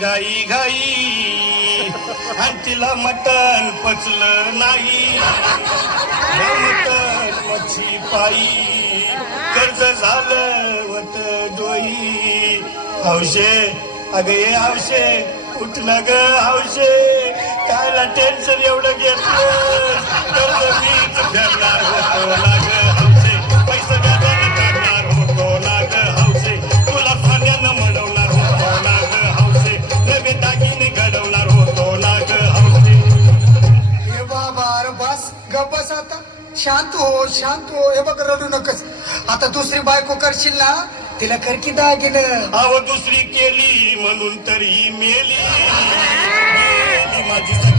गाई गाई. हातीला तिला पचलं नाही. मटण मच्छी पायी कर्ज झालं वत डोई हौशे अगे हवशे उठलं ग हवशे त्याला टेन्शन एवढं घेतलं? बाबा अरे बस गप्पस बस आता शांत हो शांत हो. हे बघ रडू नकस. आता दुसरी बायको करशील ना तिला कर की दागिन. अहो दुसरी केली म्हणून तरी मेली. गेली माझी